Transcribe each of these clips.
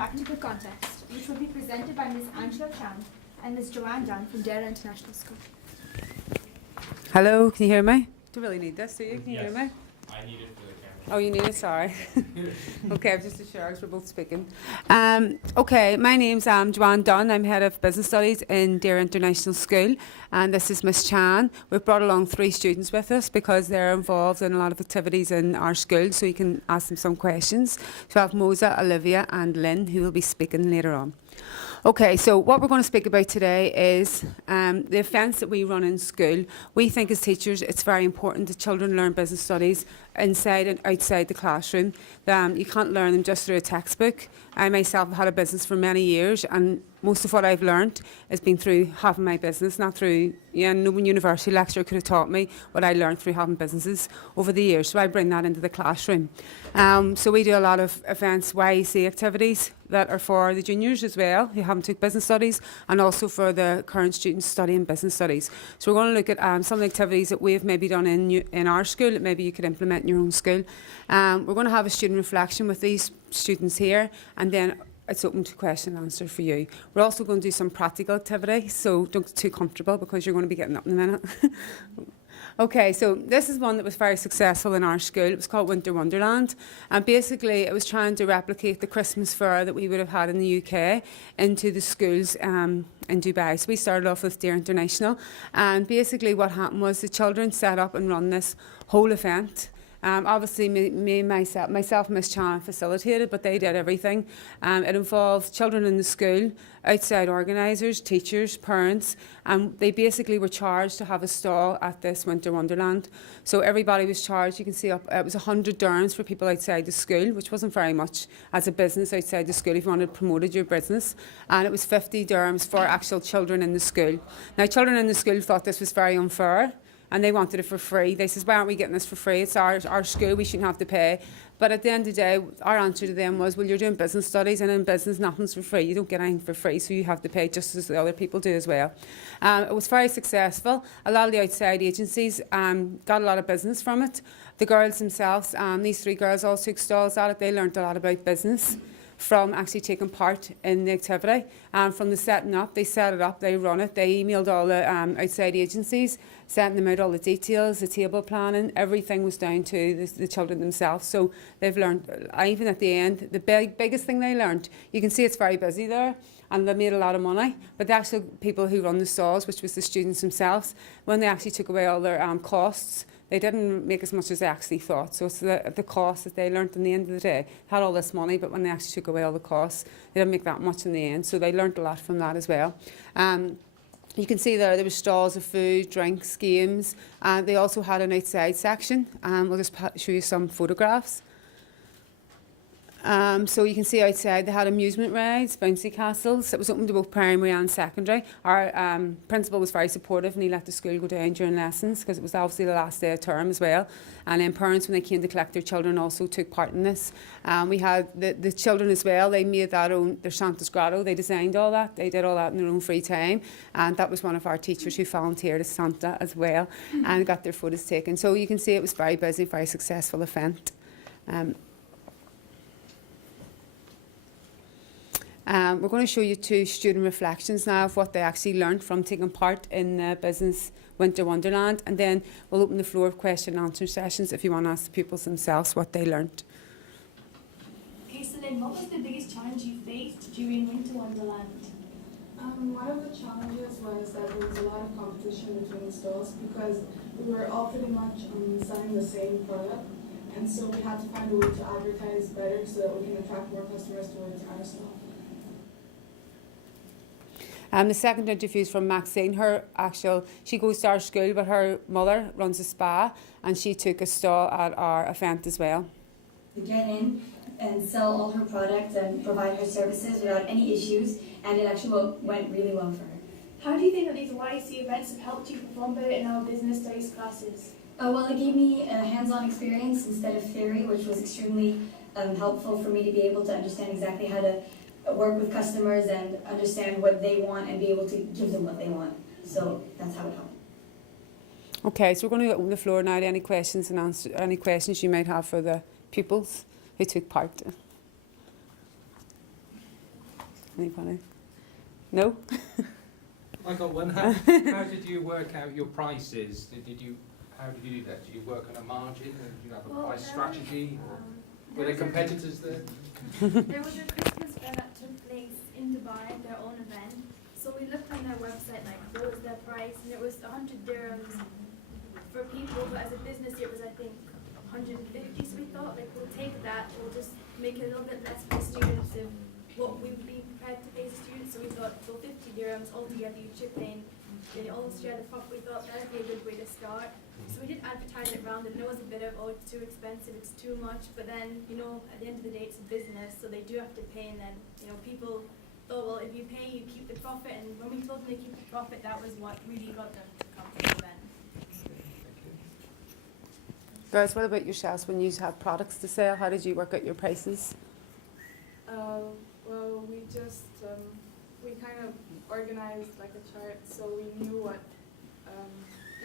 practical context, which will be presented by Ms. Angela Chan and Ms. Joanne Dunn from DEIRA International School. Hello, can you hear me? Do you really need this, do you? Can you hear me? I need it for the camera. Oh, you need it, sorry. Okay, I'm just to share as we're both speaking. Okay, my name's Joanne Dunn. I'm Head of Business Studies in DEIRA International School, and this is Miss Chan. We've brought along 3 students with us because they're involved in a lot of activities in our school, so you can ask them some questions. So I have Mosa, Olivia and Lynn, who will be speaking later on. Okay, so what we're going to speak about today is the events that we run in school. We think as teachers it's very important that children learn business studies inside and outside the classroom. You can't learn them just through a textbook. I myself have had a business for many years, and most of what I've learned has been through having my business, not through, no university lecturer could have taught me what I learned through having businesses over the years. So I bring that into the classroom. So we do a lot of events, YEC activities that are for the juniors as well, who haven't took business studies, and also for the current students studying business studies. So we're going to look at some of the activities that we've maybe done in our school that maybe you could implement in your own school. We're going to have a student reflection with these students here, and then it's open to question and answer for you. We're also going to do some practical activity, so don't get too comfortable because you're going to be getting up in a minute. Okay, so this is one that was very successful in our school. It was called Winter Wonderland, and basically it was trying to replicate the Christmas fair that we would have had in the UK into the schools in Dubai. So we started off with DEIRA International, and basically what happened was the children set up and run this whole event. Obviously, myself and Miss Chan facilitated, but they did everything. It involved children in the school, outside organisers, teachers, parents, and they basically were charged to have a stall at this Winter Wonderland. So everybody was charged. You can see up, it was 100 dirhams for people outside the school, which wasn't very much as a business outside the school if you wanted to promote your business. And it was 50 dirhams for actual children in the school. Now, children in the school thought this was very unfair, and they wanted it for free. They says, why aren't we getting this for free? It's our school, we shouldn't have to pay. But at the end of the day, our answer to them was, well, you're doing business studies, and in business, nothing's for free. You don't get anything for free, so you have to pay just as the other people do as well. It was very successful. A lot of the outside agencies got a lot of business from it. The girls themselves, these 3 girls all took stalls at it. They learned a lot about business from actually taking part in the activity. From the setting up, they set it up, they run it, they emailed all the outside agencies, sent them out all the details, the table planning, everything was down to the children themselves. So they've learned, even at the end, the biggest thing they learned, you can see it's very busy there, and they made a lot of money, but the actual people who run the stalls, which was the students themselves, when they actually took away all their costs, they didn't make as much as they actually thought. So it's the cost that they learnt in the end of the day. They had all this money, but when they actually took away all the costs, they didn't make that much in the end. So they learnt a lot from that as well. You can see there were stalls of food, drinks, games. They also had an outside section. We'll just show you some photographs. So you can see outside they had amusement rides, bouncy castles. It was open to both primary and secondary. Our principal was very supportive, and he let the school go down during lessons because it was obviously the last day of term as well. And then parents, when they came to collect their children, also took part in this. We had the children as well. They made their Santa's grotto. They designed all that. They did all that in their own free time. And that was one of our teachers who volunteered as Santa as well and got their photos taken. So you can see it was very busy, very successful event. We're going to show you 2 student reflections now of what they actually learned from taking part in the Business Winter Wonderland, and then we'll open the floor of question and answer sessions if you want to ask the pupils themselves what they learned. Okay, so then what was the biggest challenge you faced during Winter Wonderland? One of the challenges was that there was a lot of competition between the stalls because we were all pretty much selling the same product, and so we had to find a way to advertise better so that we can attract more customers towards our stall. The second interview is from Maxine. She goes to our school, but her mother runs a spa, and she took a stall at our event as well. To get in and sell all her products and provide her services without any issues, and it actually went really well for her. How do you think that these YC events have helped you perform better in our business studies classes? Well, it gave me a hands-on experience instead of theory, which was extremely helpful for me to be able to understand exactly how to work with customers and understand what they want and be able to give them what they want. So that's how it helped. Okay, so we're going to open the floor now to any questions and answer any questions you might have for the pupils who took part. Anybody? No? I got one. How did you work out your prices? How did you do that? Did you work on a margin? Did you have a price strategy? Were there competitors there? There was a Christmas fair that took place in Dubai, their own event. So we looked on their website, like what was their price, and it was 100 dirhams for people, but as a business it was I think 150. So we thought like we'll take that, we'll just make it a little bit less for the students of what we would be prepared to pay the students. So we thought, so 50 dirhams altogether, you chip in, they all share the profit. We thought that'd be a good way to start. So we did advertise it around, and there was a bit of, oh, it's too expensive, it's too much. But then, you know, at the end of the day, it's a business, so they do have to pay. And then, you know, people thought, well, if you pay, you keep the profit. And when we told them to keep the profit, that was what really got them to come to the event. Girls, what about yourselves when you have products to sell? How did you work out your prices? Well, we just we kind of organized like a chart, so we knew what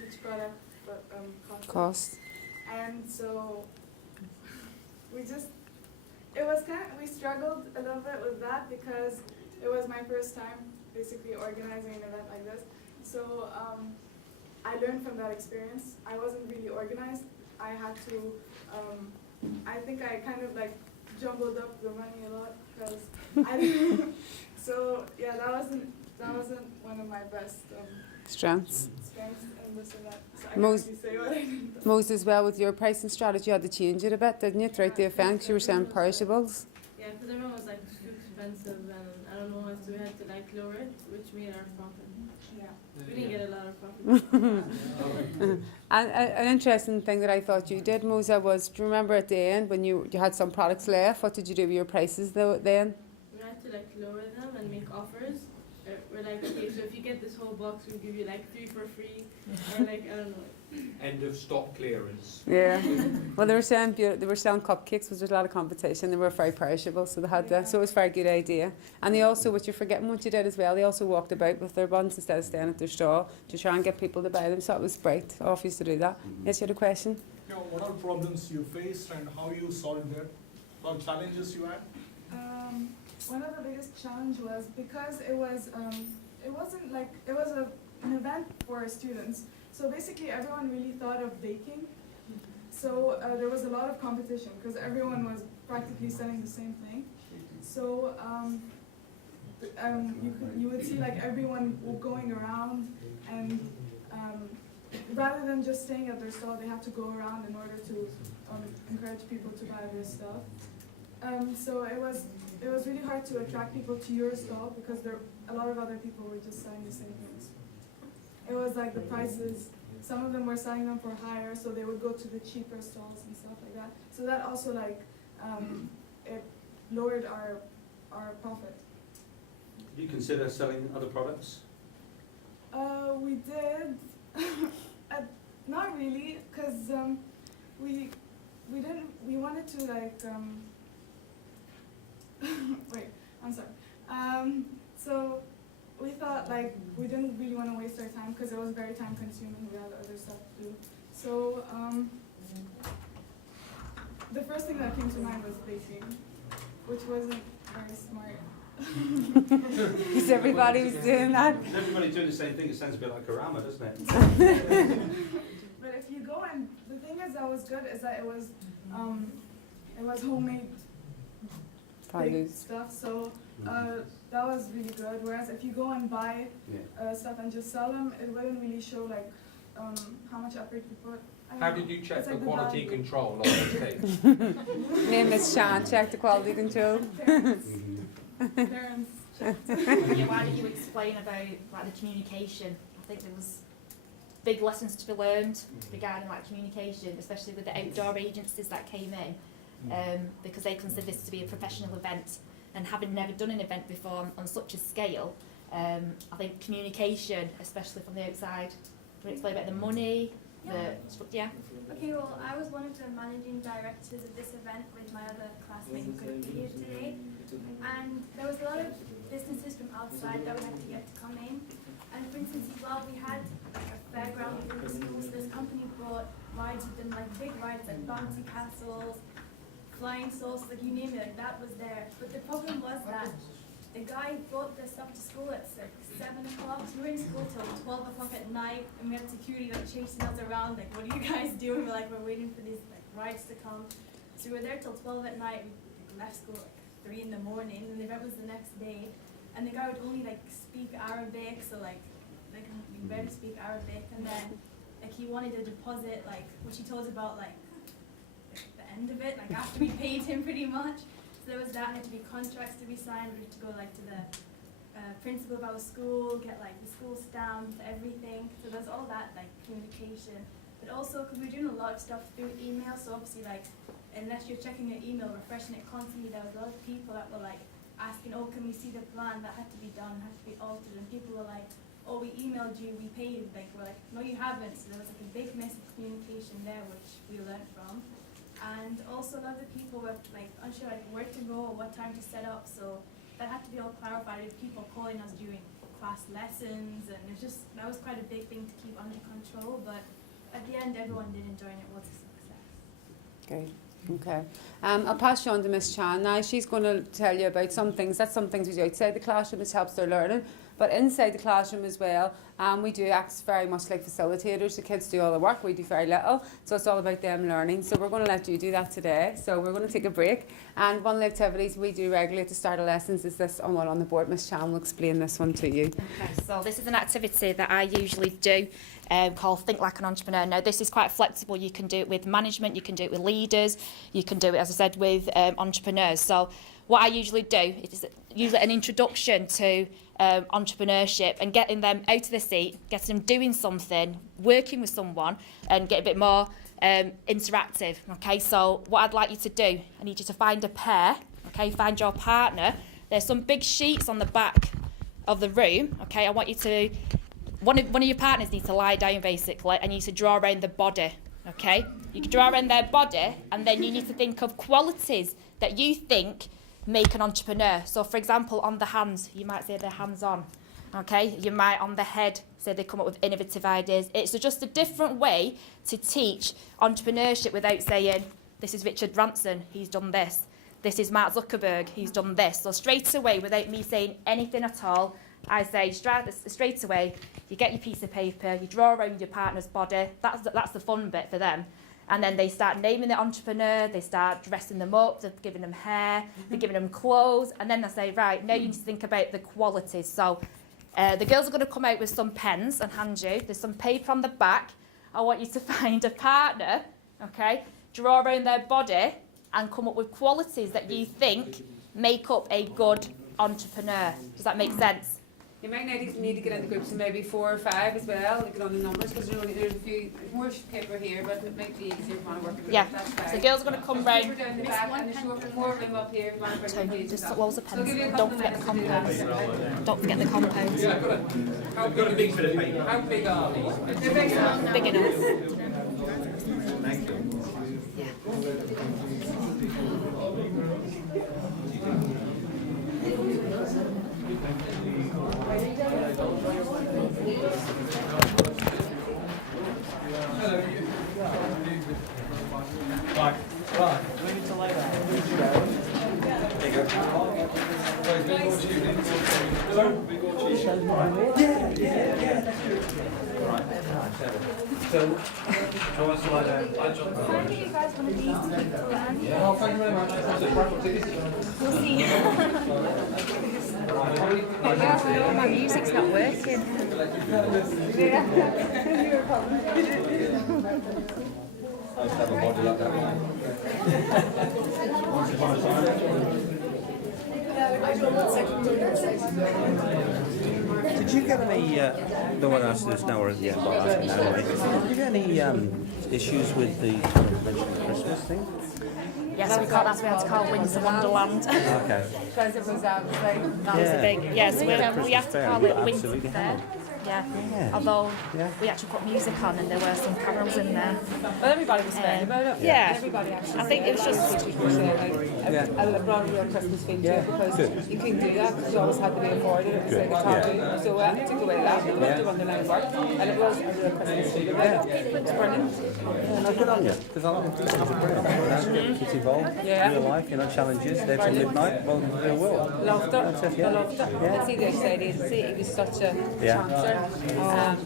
each product cost. Cost. And so we struggled a little bit with that because it was my first time basically organizing an event like this. So I learned from that experience. I wasn't really organized. I had to, I think I kind of like jumbled up the money a lot because I didn't, so yeah, that wasn't one of my best Strengths. strengths in this event. So I Most- can't really say what I did. Most as well with your pricing strategy, you had to change it a bit, didn't you, throughout the event? 'Cause you were selling perishables. Yeah, because everyone was like too expensive, and I don't know, so we had to like lower it, which made our profit. Yeah. We didn't get a lot of profit. And an interesting thing that I thought you did, Mosa, was, do you remember at the end when you had some products left, what did you do with your prices though, then? We had to like lower them and make offers. We're like, okay, so if you get this whole box, we'll give you like 3 for free, or like, I don't know. End of stock clearance. Yeah. Well, they were selling cupcakes, which was a lot of competition. They were very perishable, so they had that. So it was a very good idea. And they also, what you're forgetting, what you did as well, they also walked about with their buns instead of staying at their stall to try and get people to buy them. So it was great. I used to do that. Yes, you had a question? Yeah, what are problems you faced and how you solved them? What challenges you had? One of the biggest challenge was because it was an event for students. So basically everyone really thought of baking. So there was a lot of competition because everyone was practically selling the same thing. So you would see like everyone going around, and rather than just staying at their stall, they have to go around in order to encourage people to buy their stuff. So it was really hard to attract people to your stall because a lot of other people were just selling the same things. It was like the prices, some of them were selling them for higher, so they would go to the cheaper stalls and stuff like that. So that also like, it lowered our profit. Did you consider selling other products? We did, not really, because we wanted to like, wait, I'm sorry. So we thought like we didn't really want to waste our time because it was very time consuming. We had other stuff to do. So the first thing that came to mind was baking, which wasn't very smart. Because everybody was doing that. If everybody's doing the same thing, it sounds a bit like karama, doesn't it? But if you go and the thing is that was good is that it was homemade big stuff. So that was really good. Whereas if you go and buy stuff and just sell them, it wouldn't really show like how much effort you put. How did you check It's the like the quality value. control of the cake? Me and Miss Shan checked the quality control. Parents checked. Yeah, why don't you explain about like the communication? I think there was big lessons to be learned regarding like communication, especially with the outdoor agencies that came in, because they consider this to be a professional event, and having never done an event before on such a scale, I think communication, especially from the outside, can you explain about the money, Okay, well, I was one of the managing directors of this event with my other classmate who couldn't be here today. And there was a lot of businesses from outside that we had to get to come in. And for instance, as well, we had like a fairground within the school, so this company brought rides with them, like big rides like bouncy castles, flying saucers, like you name it, like that was there. But the problem was that the guy brought the stuff to school at like 7 o'clock. So we were in school till 12 o'clock at night, and we had security like chasing us around, like, what are you guys doing? We're waiting for these like rides to come. So we were there till 12 at night. We left school at like 3 in the morning, and the event was the next day. And the guy would only like speak Arabic, so like we barely speak Arabic. And then like he wanted a deposit, like which he told us about like the end of it, like after we paid him pretty much. So there was that, had to be contracts to be signed, we had to go like to the principal of our school, get like the school stamped, everything. So there's all that like communication. But also, because we were doing a lot of stuff through email, so obviously like, unless you're checking your email, refreshing it constantly, there was a lot of people that were like asking, oh, can we see the plan? That had to be done, had to be altered. And people were like, oh, we emailed you, we paid. Like, we're like, no, you haven't. So there was like a big miss of communication there, which we learned from. And also a lot of the people were like unsure like where to go or what time to set up, so that had to be all clarified with people calling us during class lessons, and it's just, that was quite a big thing to keep under control, but at the end everyone did enjoy it. It was a success. Great. Okay. I'll pass you on to Miss Chan now. She's going to tell you about some things. That's some things we do outside the classroom, which helps their learning. But inside the classroom as well, we do act very much like facilitators. The kids do all the work, we do very little. So it's all about them learning. So we're going to let you do that today. So we're going to take a break. And one of the activities we do regularly at the start of lessons is this one on the board. Miss Chan will explain this one to you. Okay, so this is an activity that I usually do called Think Like an Entrepreneur. Now this is quite flexible. You can do it with management, you can do it with leaders, you can do it, as I said, with entrepreneurs. So what I usually do is usually an introduction to entrepreneurship and getting them out of the seat, getting them doing something, working with someone, and get a bit more interactive. Okay, so what I'd like you to do, I need you to find a pair. Okay, find your partner. There's some big sheets on the back of the room. Okay, I want you to, one of your partners needs to lie down basically, and you need to draw around the body. Okay, you can draw around their body, and then you need to think of qualities that you think make an entrepreneur. So for example, on the hands, you might say they're hands-on. Okay, you might on the head say they come up with innovative ideas. It's just a different way to teach entrepreneurship without saying, this is Richard Branson, he's done this. This is Mark Zuckerberg, he's done this. So straight away, without me saying anything at all, I say straight away, you get your piece of paper, you draw around your partner's body. That's the fun bit for them. And then they start naming the entrepreneur, they start dressing them up, they're giving them hair, they're giving them clothes, and then they say, right, now you need to think about the qualities. So the girls are going to come out with some pens and hand you. There's some paper on the back. I want you to find a partner, okay, draw around their body and come up with qualities that you think make up a good entrepreneur. Does that make sense? You might need to get into groups of maybe 4 or 5 as well, to get on the numbers, because there's a few more paper here, but it might be easier if you want to work with Yeah, that's fine. so the girls are going to come round. Paper down the back, and there's more of them up here if you want to bring the pages Just up. loads of So I'll give you a pens. couple Don't forget the minutes to do that. compost. Don't forget the compost. Yeah, how big a big bit of paper? How big are these? They're big enough. Big enough. Thank you. Right. We need to lay that. There you go. So, do you want us to lie down? Can I get you guys one of these to keep the plan? Oh, thank you very much. We'll see. My music's not working. I used to have a body like that. Did you get any, don't want to answer this now or at the end, but I'll ask it now anyway. Did you get any issues with the Christmas thing? Yes, that's what we had to call Winter Wonderland. Okay. Because it was outside. That was a big, yes, we have to call it Winter Absolutely Fair. hammered. Yeah. Although we actually put music on and there were some carols in there. But everybody was saying about it. Yeah. Everybody actually. I think it was just. People were saying I brought a real Christmas feel to it because you couldn't do that because you always had to be avoided. It was like a taboo. So I took away that. It was the Wonderland work, and it was a real Christmas feel. It was brilliant. Yeah, no, good on you. Because a lot of people are brilliant. That's good. It's involved, Yeah. real life, challenges, there till midnight, well, they will. Loved it. That's it, yeah. I loved it. Yeah. I see the excited agency. He was such a Yeah. chancer.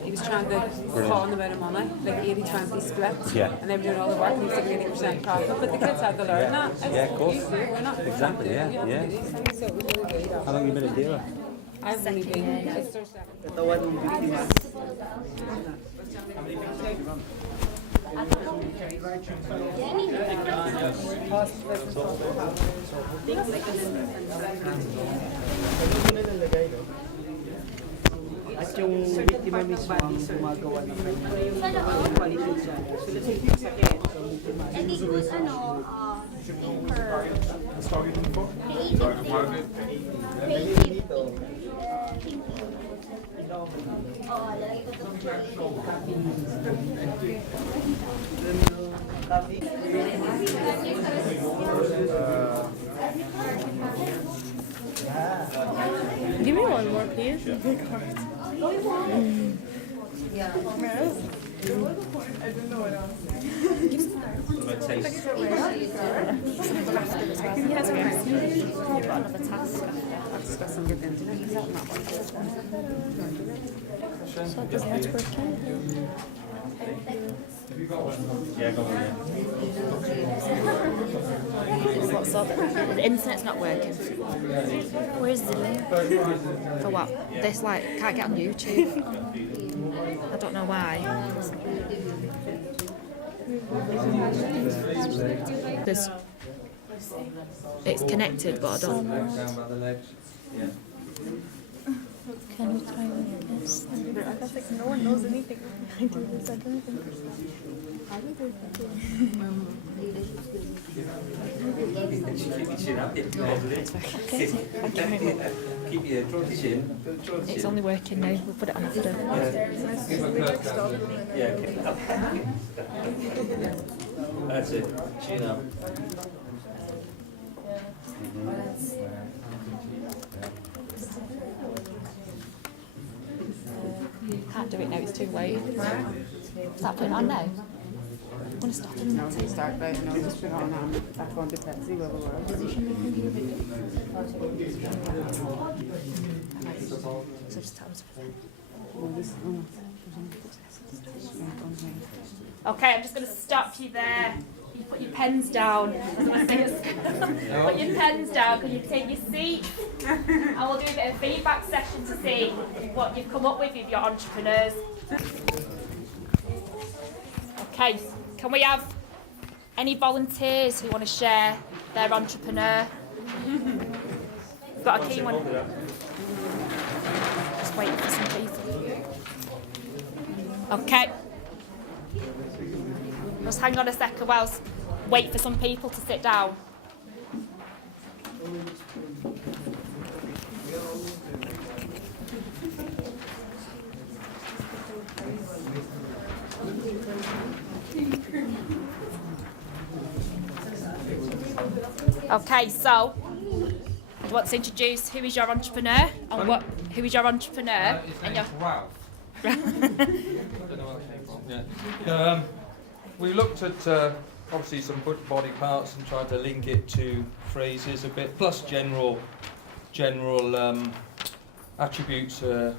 He was trying to con them out of money, like 80-20 split. Yeah. And they were doing all the work and he was taking 80% profit. But the kids had to learn that. Yeah, of course. We're not Exactly, yeah, you have yeah. to do these things, so it was really good. How long have you been at DEIRA? I've only been it's their second. At yung biktima mismo ang gumagawa ng kanyang quality siya. Sakit. And it was in her Starting info? Give me one more, please. I've got some good internet. Is that not Yeah, go on, yeah. What's up? The internet's not working. Where's the link? For what? This can't get on YouTube. I don't know why. It's connected, but I don't. Down by the legs. Yeah. Can you try with this? I don't think no one knows anything. I do this. I don't think. Keep your throat chin. It's only working now. We'll put it on after. Yeah, that's it. Chin up. Can't do it now. It's too late. Start putting it on now. I'm gonna stop it. No, so start right now. Just put on back on to Pepsi where we were. So just tell us. Okay, I'm just going to stop you there. You put your pens down. Put your pens down. Can you take your seat? I will do a bit of feedback session to see what you've come up with your entrepreneurs. Okay, can we have any volunteers who want to share their entrepreneur? We've got a key one. Just waiting for some people. Okay. Just hang on a second whilst wait for some people to sit down. Okay, so I want to introduce who is your entrepreneur and who is your entrepreneur His and name's your Ralph. I don't know where that came from. Yeah. We looked at obviously some body parts and tried to link it to phrases a bit, plus general attributes an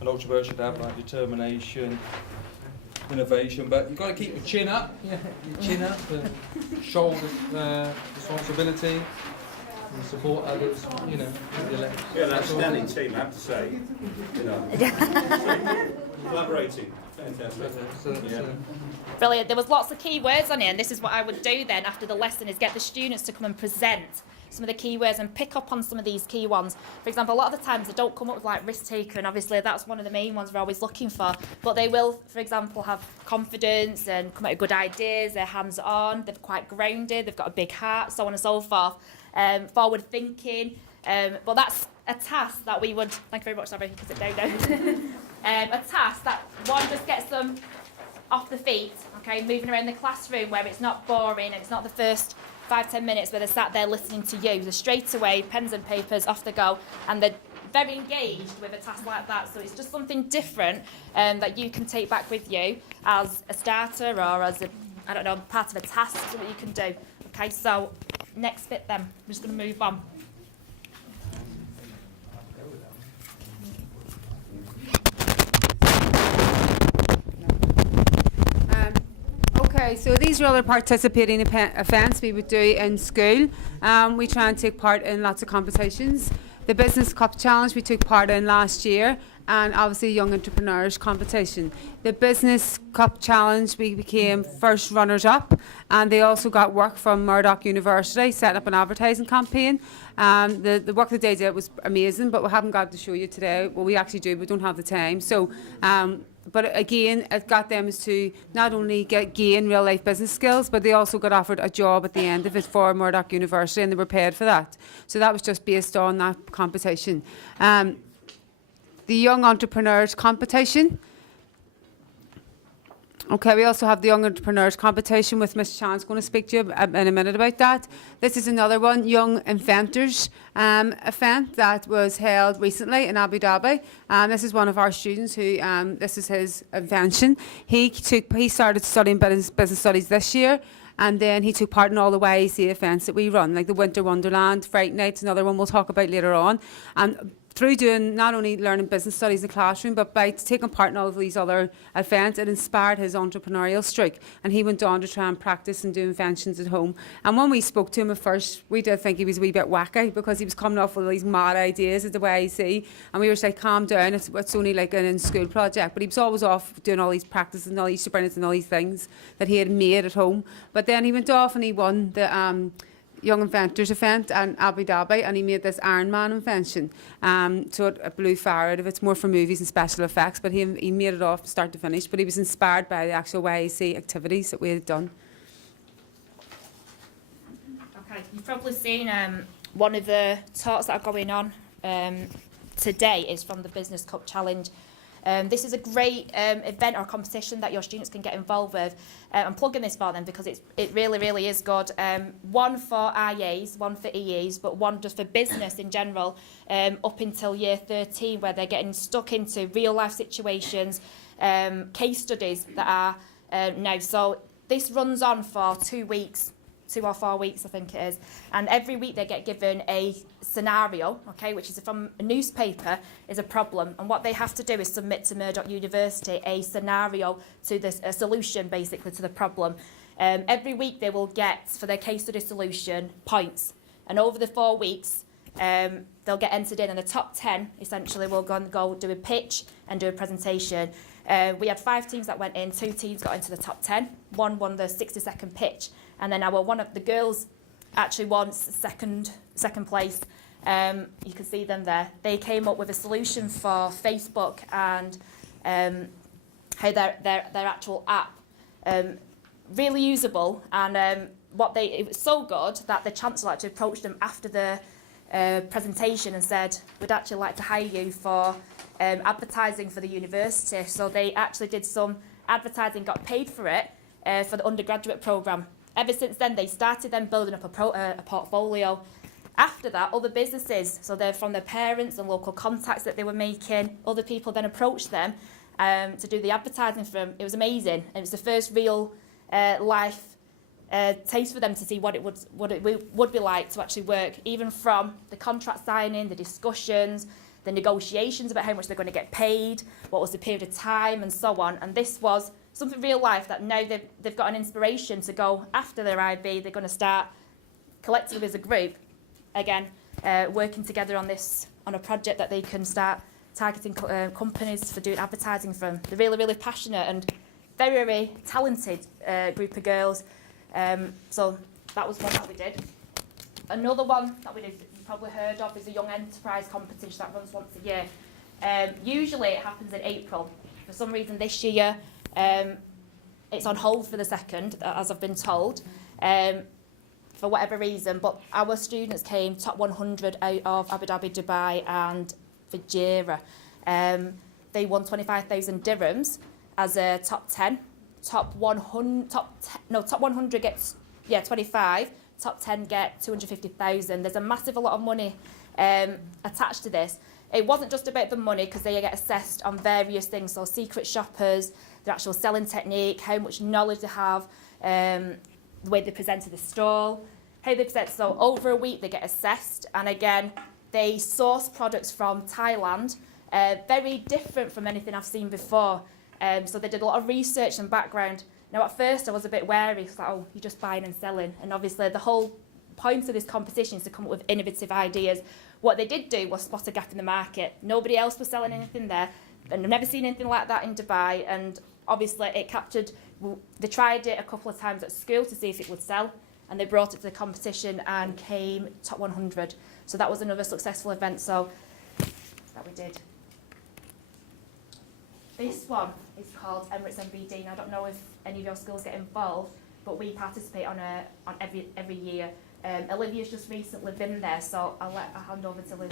entrepreneur should have, like determination, innovation. But you've got to keep your chin up, your chin up, shoulder responsibility, and support others. Yeah, an outstanding team, I have to say. Collaborating. Fantastic. Brilliant. There was lots of key words on here, and this is what I would do then after the lesson is get the students to come and present some of the key words and pick up on some of these key ones. For example, a lot of the times they don't come up with like risk taker, and obviously that's one of the main ones we're always looking for, but they will, for example, have confidence and come out with good ideas, they're hands-on, they're quite grounded, they've got a big heart, so on and so forth, forward thinking, but that's a task that we would, thank you very much, sorry, you can sit down now, a task that one just gets them off the feet, okay, moving around the classroom where it's not boring and it's not the first 5-10 minutes where they're sat there listening to you. They're straight away, pens and papers, off they go, and they're very engaged with a task like that. So it's just something different that you can take back with you as a starter or as a, I don't know, part of a task, something you can do. Okay, so next bit then, we're just going to move on. Okay, so these are other participating events we would do in school. We try and take part in lots of competitions. The Business Cup Challenge we took part in last year, and obviously Young Entrepreneurs Competition. The Business Cup Challenge we became first runners-up, and they also got work from Murdoch University, setting up an advertising campaign. The work that they did was amazing, but we haven't got to show you today. Well, we actually do, but we don't have the time. So. But again, it got them to not only gain real life business skills, but they also got offered a job at the end of it for Murdoch University, and they were paid for that. So that was just based on that competition. The Young Entrepreneurs Competition. Okay, we also have the Young Entrepreneurs Competition with Miss Chan's going to speak to you in a minute about that. This is another one, Young Inventors event that was held recently in Abu Dhabi. This is one of our students who, this is his invention. He started studying business studies this year, and then he took part in all the YEC events that we run, like the Winter Wonderland, Fright Nights, another one we'll talk about later on. And through doing not only learning business studies in the classroom, but by taking part in all of these other events, it inspired his entrepreneurial streak. And he went on to try and practice and do inventions at home. And when we spoke to him at first, we did think he was a wee bit wacky, because he was coming off with these mad ideas at the YEC. And we were like, calm down, it's only like an in-school project. But he was always off doing all these practices and all these sprints and all these things that he had made at home. But then he went off and he won the Young Inventors event in Abu Dhabi, and he made this Iron Man invention. So it blew fire out of it. It's more for movies and special effects, but he made it off start to finish. But he was inspired by the actual YEC activities that we had done. Okay, you've probably seen one of the talks that are going on today is from the Business Cup Challenge. This is a great event or competition that your students can get involved with. I'm plugging this for them because it really, really is good. One for IAs, one for EEs, but one just for business in general, up until year 13, where they're getting stuck into real life situations, case studies that are now. So this runs on for 2 weeks. 2 or 4 weeks, I think it is. And every week they get given a scenario, okay, which is from a newspaper, is a problem. And what they have to do is submit to Murdoch University a scenario to a solution, basically, to the problem. Every week they will get, for their case study solution, points. And over the 4 weeks, they'll get entered in. And the top 10, essentially, will go do a pitch and do a presentation. We had 5 teams that went in. 2 teams got into the top 10. One won the 60-second pitch. And then one of the girls actually won second place. You can see them there. They came up with a solution for Facebook and how their actual app, really usable. And it was so good that the Chancellor actually approached them after the presentation and said, we'd actually like to hire you for advertising for the university. So they actually did some advertising, got paid for it for the undergraduate programme. Ever since then, they started then building up a portfolio. After that, other businesses, so they're from their parents and local contacts that they were making, other people then approached them to do the advertising for them. It was amazing. It was the first real life taste for them to see what it would be like to actually work, even from the contract signing, the discussions, the negotiations about how much they're going to get paid, what was the period of time, and so on. And this was something real life that now they've got an inspiration to go after their IB. They're going to start collectively as a group, again, working together on a project that they can start targeting companies for doing advertising from. They're really, really passionate and very, very talented group of girls. So that was one that we did. Another one that we did, you've probably heard of, is a Young Enterprise competition that runs once a year. Usually it happens in April. For some reason this year, it's on hold for the 2nd, as I've been told, for whatever reason. But our students came top 100 out of Abu Dhabi, Dubai and Fujairah. They won 25,000 dirhams as a top 10. Top 100 gets 25. Top 10 get 250,000. There's a lot of money attached to this. It wasn't just about the money, because they get assessed on various things. So secret shoppers, their actual selling technique, how much knowledge they have, the way they presented the stall, how they present. So over a week they get assessed, and again they source products from Thailand, very different from anything I've seen before. So they did a lot of research and background. Now at first I was a bit wary, it's like, oh, you're just buying and selling, and obviously the whole point of this competition is to come up with innovative ideas. What they did do was spot a gap in the market. Nobody else was selling anything there, and I've never seen anything like that in Dubai, and obviously it captured, they tried it a couple of times at school to see if it would sell, and they brought it to the competition and came top 100. So that was another successful event that we did. This one is called Emirates MBD, and I don't know if any of your schools get involved, but we participate on every year. Olivia's just recently been there, so I'll hand over to Liz.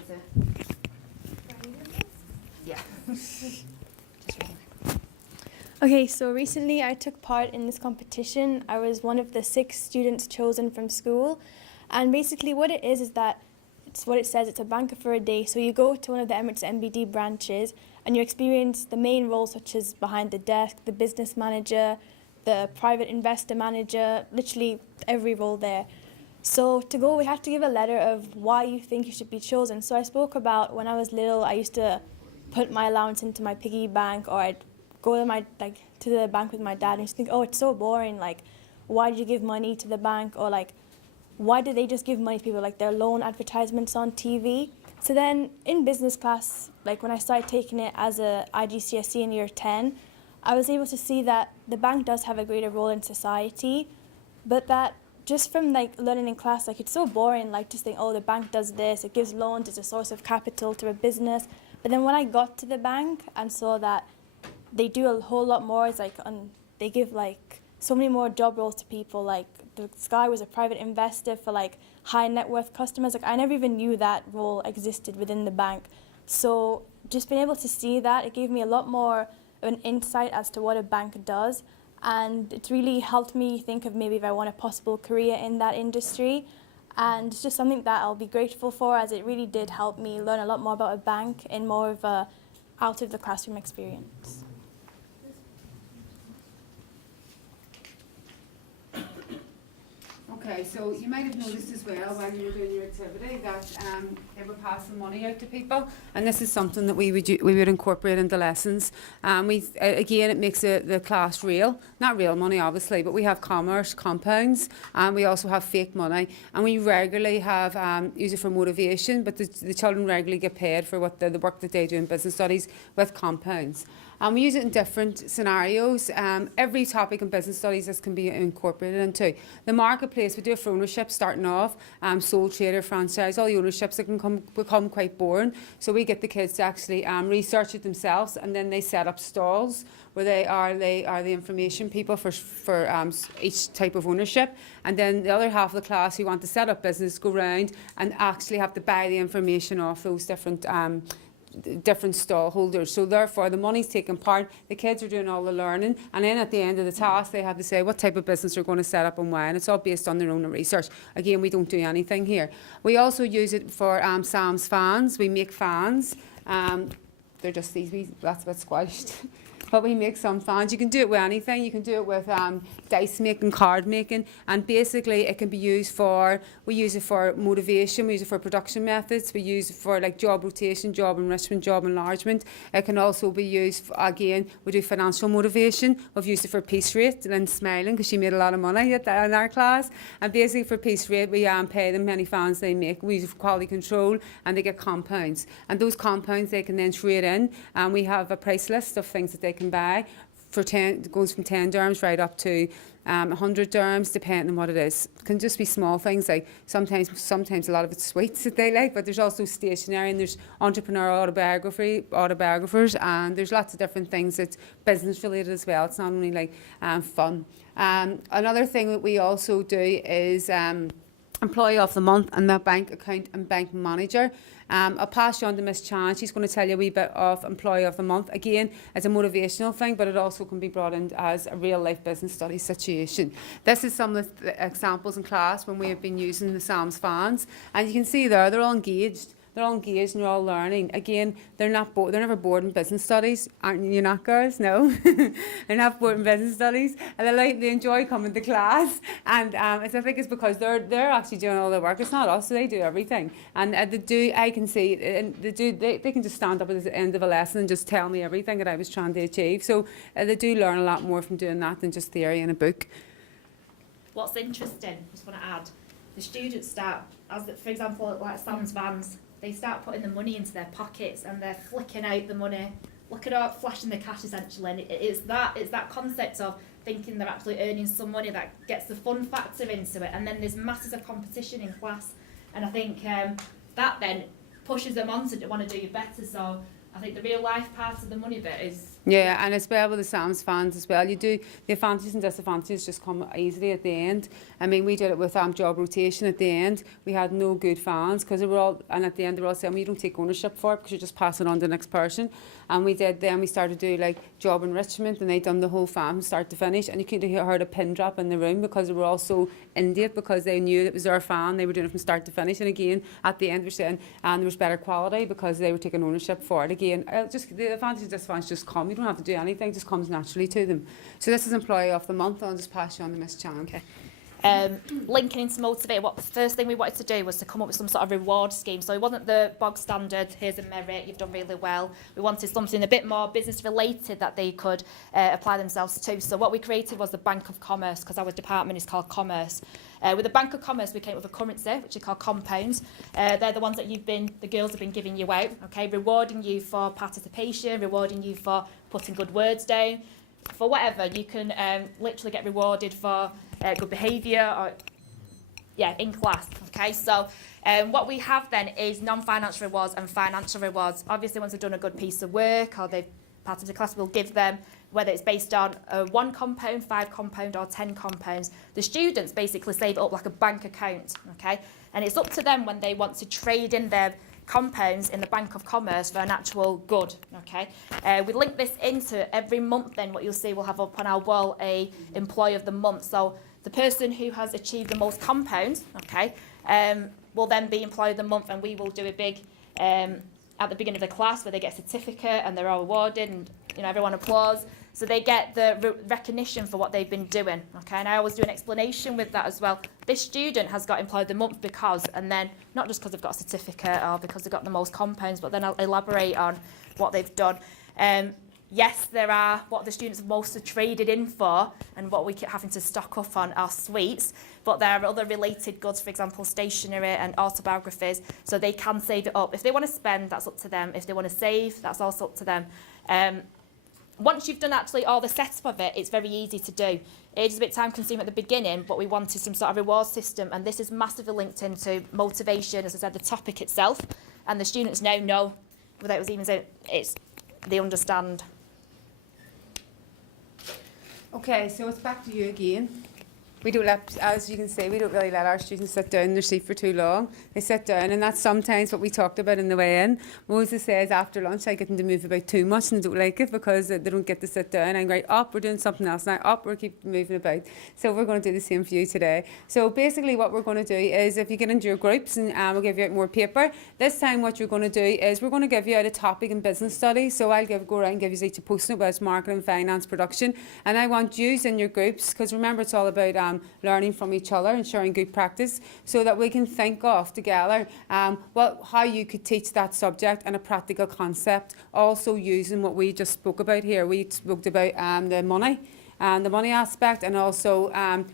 Yeah. Okay, so recently I took part in this competition. I was one of the 6 students chosen from school, and basically what it is that it's what it says, it's a banker for a day. So you go to one of the Emirates MBD branches and you experience the main roles such as behind the desk, the business manager, the private investor manager, literally every role there. So to go, we have to give a letter of why you think you should be chosen. So I spoke about when I was little, I used to put my allowance into my piggy bank, or I'd go to the bank with my dad and just think, oh, it's so boring. Like, why did you give money to the bank? Or like, why did they just give money to people, like their loan advertisements on TV? So then in business class, like when I started taking it as a IGCSE in year 10, I was able to see that the bank does have a greater role in society, but that just from like learning in class, like it's so boring, like just think, oh, the bank does this, it gives loans, it's a source of capital to a business. But then when I got to the bank and saw that they do a whole lot more, it's like they give like so many more job roles to people. Like this guy was a private investor for like high net worth customers. Like I never even knew that role existed within the bank. So just being able to see that, it gave me a lot more of an insight as to what a bank does. And it's really helped me think of maybe if I want a possible career in that industry. And it's just something that I'll be grateful for, as it really did help me learn a lot more about a bank in more of a out of the classroom experience. Okay, so you might have noticed as well when you were doing your activity that they were passing money out to people, and this is something that we would incorporate into lessons. Again, it makes the class real, not real money obviously, but we have commerce compounds, and we also have fake money, and we regularly have use it for motivation, but the children regularly get paid for what the work that they do in business studies with compounds. And we use it in different scenarios. Every topic in business studies this can be incorporated into. The marketplace, we do it for ownership starting off, sole trader, franchise, all the ownerships that can become quite boring. So we get the kids to actually research it themselves, and then they set up stalls where they are the information people for each type of ownership. And then the other half of the class who want to set up business go round and actually have to buy the information off those different stall holders. So therefore the money's taken part, the kids are doing all the learning, and then at the end of the task they have to say what type of business they're going to set up and why, and it's all based on their own research. Again, we don't do anything here. We also use it for Sam's fans. We make fans. They're just these wee, that's a bit squashed. But we make some fans. You can do it with anything. You can do it with dice making, card making, and basically it can be used for, we use it for motivation, we use it for production methods, we use it for like job rotation, job enrichment, job enlargement. It can also be used for, again, we do financial motivation. We've used it for piece rate, and smiling because she made a lot of money in our class. And basically for piece rate, we pay them many fans they make. We use it for quality control, and they get compounds. And those compounds they can then trade in, and we have a price list of things that they can buy for 10, it goes from 10 dirhams right up to 100 dirhams, depending on what it is. It can just be small things, like sometimes a lot of it's sweets that they like, but there's also stationery, and there's entrepreneur autobiographers, and there's lots of different things that's business related as well. It's not only like fun. Another thing that we also do is Employee of the Month and the bank account and bank manager. I'll pass you on to Miss Chan. She's going to tell you a wee bit of Employee of the Month. Again, it's a motivational thing, but it also can be brought in as a real life business study situation. This is some of the examples in class when we have been using the SAMS fans, and you can see there they're all engaged. they're all engaged and they're all learning. Again, they're never bored in business studies, aren't you? Not, girls? No, they're not bored in business studies, and they enjoy coming to class. And I think it's because they're actually doing all the work. It's not us, so they do everything. And I can see, and they can just stand up at the end of a lesson and just tell me everything that I was trying to achieve. So they do learn a lot more from doing that than just theory in a book. What's interesting, I just want to add, the students start, for example, like Sam's vans, they start putting the money into their pockets and they're flicking out the money, looking at flashing the cash essentially, and it's that concept of thinking they're actually earning some money that gets the fun factor into it, and then there's masses of competition in class, and I think that then pushes them on to want to do better. So I think the real life part of the money bit is... Yeah, and as well with the Sam's fans as well, the advantages and disadvantages just come easily at the end. I mean, we did it with job rotation at the end. We had no good fans because and at the end they were all saying, well, you don't take ownership for it because you just pass it on to the next person. And we started to do like job enrichment, and they done the whole fan from start to finish, and you couldn't have heard a pin drop in the room because they were all so into it, because they knew it was their fan, they were doing it from start to finish. And again, at the end we're saying, and there was better quality because they were taking ownership for it. Again, just the advantages and disadvantages just come. You don't have to do anything, it just comes naturally to them. So this is Employee of the Month. I'll just pass you on to Miss Chan. Okay. Linking into Motivate, the first thing we wanted to do was to come up with some sort of reward scheme. So it wasn't the bog standard, here's a merit, you've done really well. We wanted something a bit more business related that they could apply themselves to. So what we created was the Bank of Commerce, because our department is called Commerce. With the Bank of Commerce, we came up with a currency, which are called compounds. They're the ones that the girls have been giving you out, okay, rewarding you for participation, rewarding you for putting good words down, for whatever. You can literally get rewarded for good behaviour or, in class, okay? So what we have then is non-financial rewards and financial rewards. Obviously, once they've done a good piece of work or they've part of the class, we'll give them, whether it's based on 1 compound, 5 compound or 10 compounds. The students basically save it up like a bank account, okay? And it's up to them when they want to trade in their compounds in the Bank of Commerce for an actual good, okay? We link this into every month then, what you'll see we'll have up on our wall a Employee of the Month. So the person who has achieved the most compounds, okay, will then be Employee of the Month, and we will do a big, at the beginning of the class where they get a certificate and they're all awarded and, everyone applauds. So they get the recognition for what they've been doing, okay? And I always do an explanation with that as well. This student has got Employee of the Month because, and then not just because they've got a certificate or because they've got the most compounds, but then I'll elaborate on what they've done. Yes, there are what the students most are traded in for, and what we keep having to stock up on are sweets, but there are other related goods, for example, stationery and autobiographies, so they can save it up. If they want to spend, that's up to them. If they want to save, that's also up to them. Once you've done actually all the setup of it, it's very easy to do. It is a bit time consuming at the beginning, but we wanted some sort of reward system, and this is massively linked into motivation, as I said, the topic itself, and the students now know, without us even saying, they understand. Okay, so it's back to you again. We don't let, as you can see, we don't really let our students sit down in their seat for too long. They sit down, and that's sometimes what we talked about in the way in. Moses says after lunch I get them to move about too much, and they don't like it because they don't get to sit down. I'm right, up, we're doing something else now, up, we're keep moving about. So we're going to do the same for you today. So basically what we're going to do is, if you get into your groups, and we'll give you out more paper, this time what you're going to do is we're going to give you out a topic in business studies. So I'll go around and give you each a post-it where it's marketing, finance, production, and I want you in your groups, because remember it's all about learning from each other and sharing good practice, so that we can think of together how you could teach that subject in a practical concept, also using what we just spoke about here. We spoke about the money and the money aspect, and also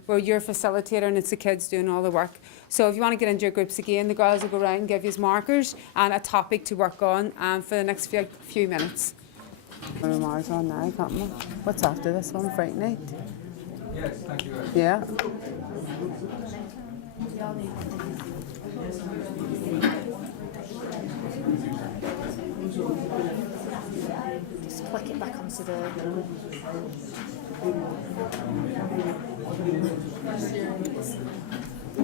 where you're a facilitator and it's the kids doing all the work. So if you want to get into your groups again, the girls will go around and give you markers and a topic to work on for the next few minutes. Mars on now, can't we? What's after this one? Fright night? Yes, thank you. Yeah. Just click it back onto the...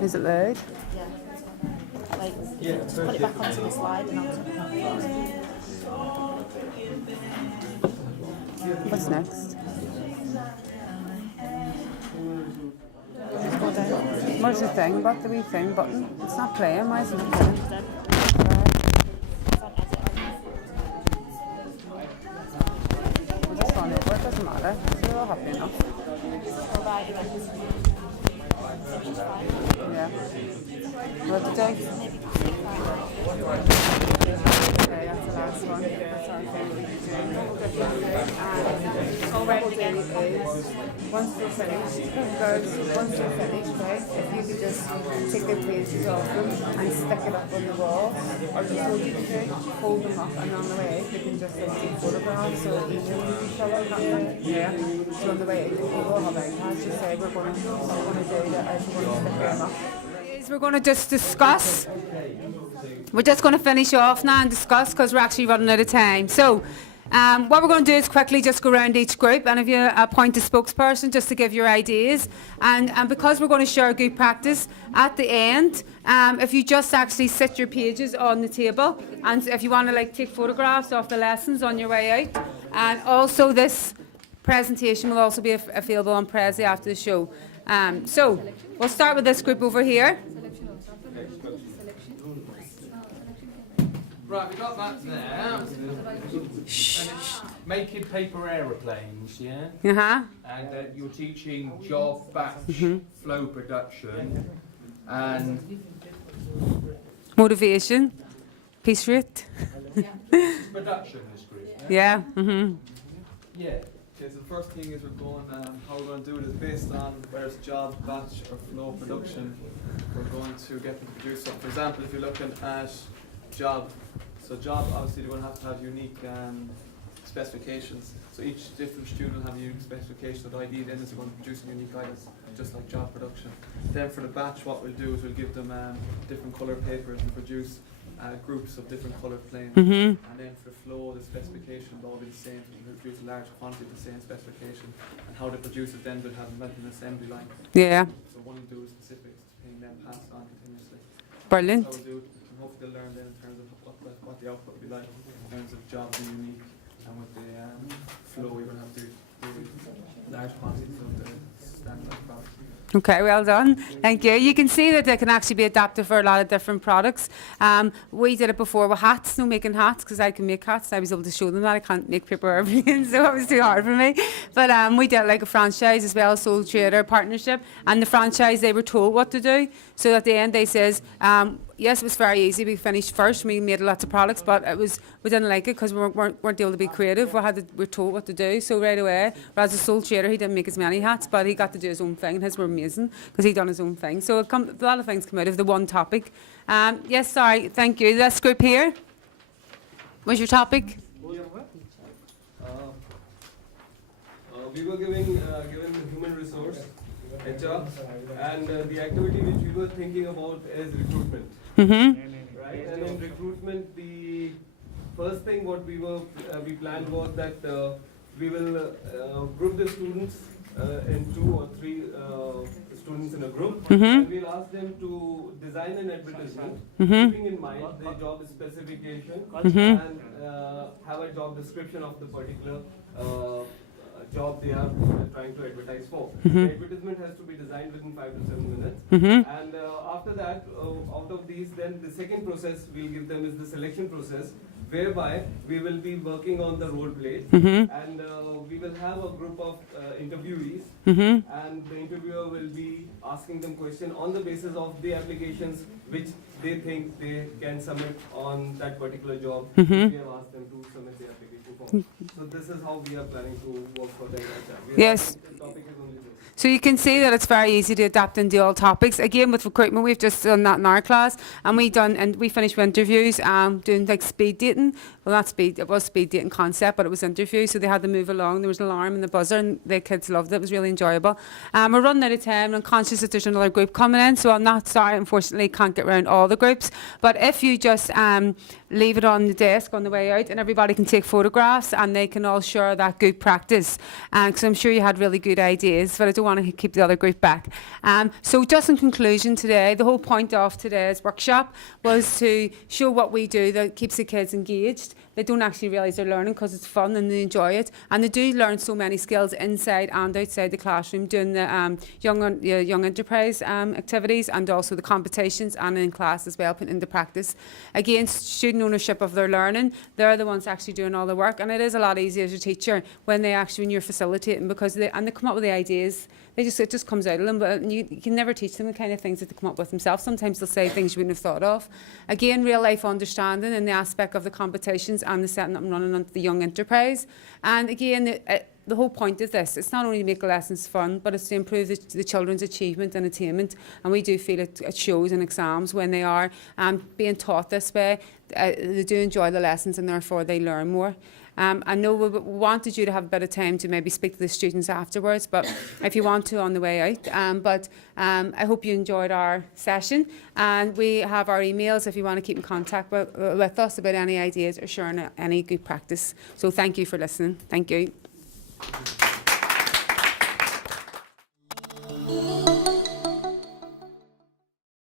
Is it loud? Yeah. Just put it back onto the slide and onto the... What's next? What's the thing? What the wee thing button? It's not playing. Why is it not playing? all happy enough. Yeah. What did I? Okay, that's the last one. That's our thing. All right, again is once they're finished, girls, once they're finished, right, if you could just take their pages off them and stick it up on the wall, or just hold them up, and on the way out, they can just take photographs or email each other, can't they? Yeah. So on the way out, people have iPads, just say we're going to do that, we're going to stick them up. We're going to just discuss. We're just going to finish off now and discuss because we're actually running out of time. So, what we're going to do is quickly just go around each group and if you appoint a spokesperson just to give your ideas. And because we're going to share good practice at the end, if you just actually sit your pages on the table and if you want to like take photographs of the lessons on your way out. And also this presentation will also be available on Prezi after the show. So, we'll start with this group over here. Right, we got that there. And it's making paper aeroplanes, yeah? Uh-huh. And you're teaching job, batch, flow production, and Motivation, piece rate. production this group. Yeah. Yeah. Okay, so the first thing is we're going, how we're going to do it is based on whether it's job, batch or flow production. We're going to get them to produce something. For example, if you're looking at job, so job obviously they're going to have unique specifications. So each different student will have a unique specification. So the idea then is they're going to produce unique items, just like job production. Then for the batch, what we'll do is we'll give them different colour papers and produce groups of different coloured planes. And then for flow, the specification will all be the same. We'll produce a large quantity of the same specification. And how they produce it then will have an assembly line. Yeah. So one will do specifics, and then pass on continuously. Brilliant. That's how we'll do it. And hopefully they'll learn then in terms of what the output will be like, in terms of jobs are unique, and with the flow we will have to do large quantities of the standardized product. Okay, well done. Thank you. You can see that they can actually be adapted for a lot of different products. We did it before with hats, making hats, because I can make hats. I was able to show them that I can't make paper airplanes, so it was too hard for me. But we did like a franchise as well, sole trader partnership. And the franchise, they were told what to do. So at the end, they says, yes, it was very easy. We finished first. We made lots of products, but we didn't like it because we weren't able to be creative. We were told what to do. So right away, whereas the sole trader, he didn't make as many hats, but he got to do his own thing, and his were amazing because he done his own thing. So a lot of things come out of the one topic. Yes, sorry, thank you. This group here, what's your topic? We were given the human resource, HR, and the activity which we were thinking about is recruitment. Right? And in recruitment, the first thing what we planned was that we will group the students in 2 or 3 students in a group, and we'll ask them to design an advertisement, keeping in mind the job specification, and have a job description of the particular job they are trying to advertise for. The advertisement has to be designed within 5 to 7 minutes. And after that, out of these, then the second process we'll give them is the selection process, whereby we will be working on the role plays, and we will have a group of interviewees, and the interviewer will be asking them questions on the basis of the applications which they think they can submit on that particular job. We have asked them to submit the application form. So this is how we are planning to work for them. Yes. The topic is only this. So you can see that it's very easy to adapt into all topics. Again, with recruitment, we've just done that in our class, and we finished with interviews, doing like speed dating. Well, not speed, it was speed dating concept, but it was interviews, so they had to move along. There was an alarm and the buzzer, and the kids loved it. It was really enjoyable. We're running out of time, and I'm conscious that there's another group coming in, so I'm not sorry, unfortunately, can't get around all the groups. But if you just leave it on the desk on the way out, and everybody can take photographs, and they can all share that good practice, because I'm sure you had really good ideas, but I don't want to keep the other group back. So just in conclusion today, the whole point of today's workshop was to show what we do that keeps the kids engaged, they don't actually realise they're learning because it's fun and they enjoy it. And they do learn so many skills inside and outside the classroom, doing the young enterprise activities and also the competitions and in class as well, putting into practice. Again, student ownership of their learning, they're the ones actually doing all the work, and it is a lot easier as a teacher when you're facilitating, because they come up with the ideas. It just comes out of them, but you can never teach them the kind of things that they come up with themselves. Sometimes they'll say things you wouldn't have thought of. Again, real life understanding in the aspect of the competitions and the setting up and running of the young enterprise. And again, the whole point of this, it's not only to make the lessons fun, but it's to improve the children's achievement and attainment. And we do feel it shows in exams when they are being taught this way. They do enjoy the lessons and therefore they learn more. I know we wanted you to have a bit of time to maybe speak to the students afterwards, but if you want to on the way out. But I hope you enjoyed our session, and we have our emails if you want to keep in contact with us about any ideas or sharing any good practice. So thank you for listening. Thank you.